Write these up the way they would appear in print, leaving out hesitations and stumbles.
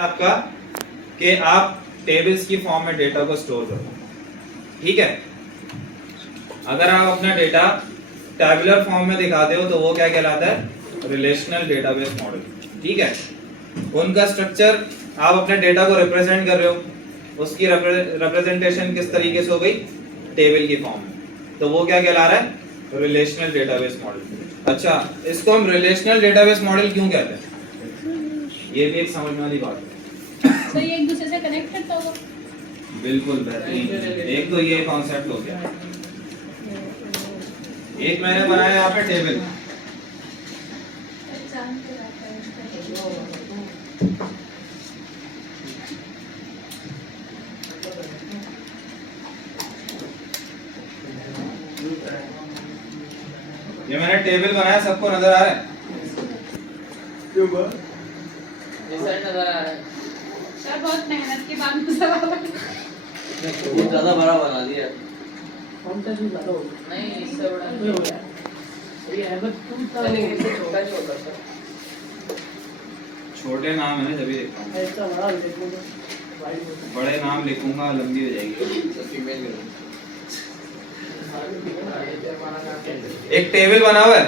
आपका कि आप टेबल्स की फॉर्म में डेटा को स्टोर करो। ठीक है, अगर आप अपना डेटा टैबुलर फॉर्म में दिखाते हो तो वो क्या कहलाता है? Relational database model. ठीक है, उनका स्ट्रक्चर आप अपने डेटा को रिप्रेजेंट कर रहे हो, उसकी रिप्रेजेंटेशन किस तरीके से हो गई? टेबल की फॉर्म में, तो वो क्या कहला रहा है? Relational database model. अच्छा, इसको हम रिलेशनल डेटाबेस मॉडल क्यों कहते हैं? ये भी एक समझने वाली बात है। तो ये एक दूसरे से कनेक्ट करता होगा? बिल्कुल बेहतरीन। एक तो ये कॉन्सेप्ट हो गया। एक मैंने बनाया यहाँ पे टेबल, ये मैंने टेबल बनाया, सबको नजर आ रहा है? नजर आ रहा है। सर बहुत मेहनत के बाद नजर आ रहा है। बहुत ज्यादा बड़ा बना दिया। नहीं, इससे बड़ा नहीं हो गया। चलेंगे, इससे छोटा छोटा सा। छोटे नाम है ना, जब भी देखता हूँ। बड़े नाम लिखूंगा लंबी हो जाएगी। एक टेबल बना हुआ है,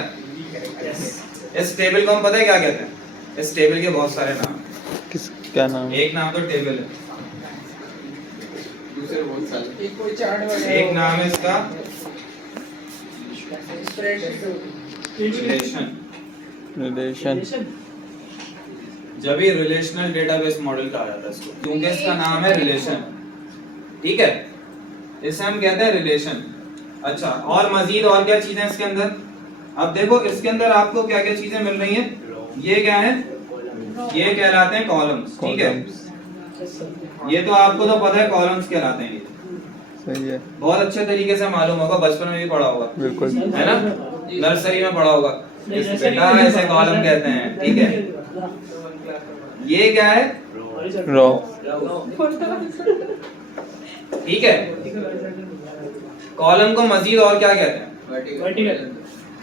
इस टेबल को हम पता है क्या कहते हैं? इस टेबल के बहुत सारे नाम। क्या नाम? एक नाम तो टेबल है, दूसरे बहुत सारे। कोई चार्ट वगैरह। एक नाम है इसका रिलेशन। जब भी रिलेशनल डेटाबेस मॉडल कहा जाता है इसको, क्योंकि इसका नाम है रिलेशन। ठीक है, इसे हम कहते हैं रिलेशन। अच्छा, और मजीद और क्या चीजें इसके अंदर? अब देखो इसके अंदर आपको क्या क्या चीजें मिल रही हैं। ये क्या है? ये कहलाते हैं कॉलम्स। ठीक है, ये तो आपको तो पता है कॉलम्स कहलाते हैं। ये सही है, बहुत बहुत अच्छे तरीके से मालूम होगा, बचपन में भी पढ़ा होगा, बिल्कुल है ना? नर्सरी में पढ़ा होगा, बेटा ऐसे कॉलम कहते हैं। ठीक है, ये क्या है? रॉ। ठीक है, कॉलम को मजीद और क्या कहते हैं? वर्टिकल।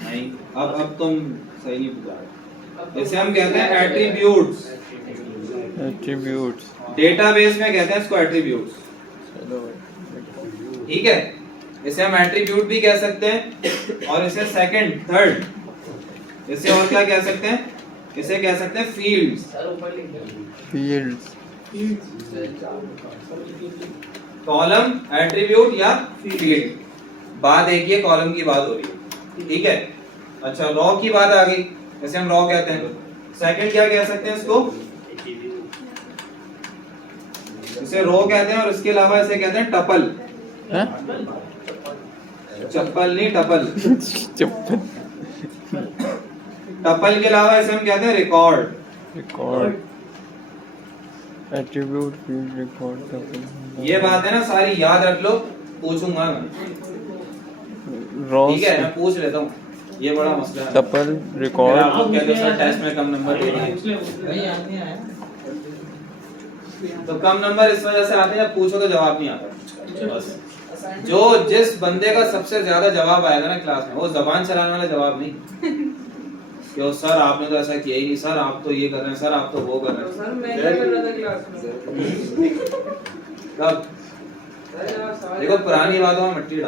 नहीं, अब तुम सही नहीं पूछा। इसे हम कहते हैं एट्रीब्यूट्स। एट्रीब्यूट्स। डेटाबेस में कहते हैं इसको एट्रीब्यूट्स। ठीक है, इसे हम एट्रीब्यूट भी कह सकते हैं, और इसे सेकंड, थर्ड, इसे और क्या कह सकते हैं? इसे कह सकते हैं फील्ड्स। फील्ड्स। कॉलम, एट्रीब्यूट या फील्ड, बात एक ही है, कॉलम की बात हो रही है। ठीक है, अच्छा रॉ की बात आ गई, इसे हम रॉ कहते हैं। सेकंड क्या कह सकते हैं इसको? इसे रो कहते हैं, और इसके अलावा इसे कहते हैं टपल। चप्पल नहीं, टपल। चप्पल। टपल के अलावा इसे हम कहते हैं record. Record. Attribute, field, record, tuple. ये बात है ना, सारी याद रख लो, पूछूंगा मैं। रॉ। ठीक है, मैं पूछ लेता हूँ, ये बड़ा मसला है। टपल, फिर रिकॉर्ड। आप लोग कहते हो सर टेस्ट में कम नंबर दे दिए, नहीं आया। तो कम नंबर इस वजह से आते हैं जब पूछो तो जवाब नहीं आता। बस जो जिस बंदे का सबसे ज्यादा जवाब आएगा ना क्लास में, वो जबान चलाने वाला जवाब नहीं कि वो सर आपने तो ऐसा किया ही नहीं, सर आप तो ये कर रहे हैं, सर आप तो वो कर रहे हैं। सर मैं क्या कर रहा था क्लास में? कब? देखो पुरानी बातों में मिट्टी डाल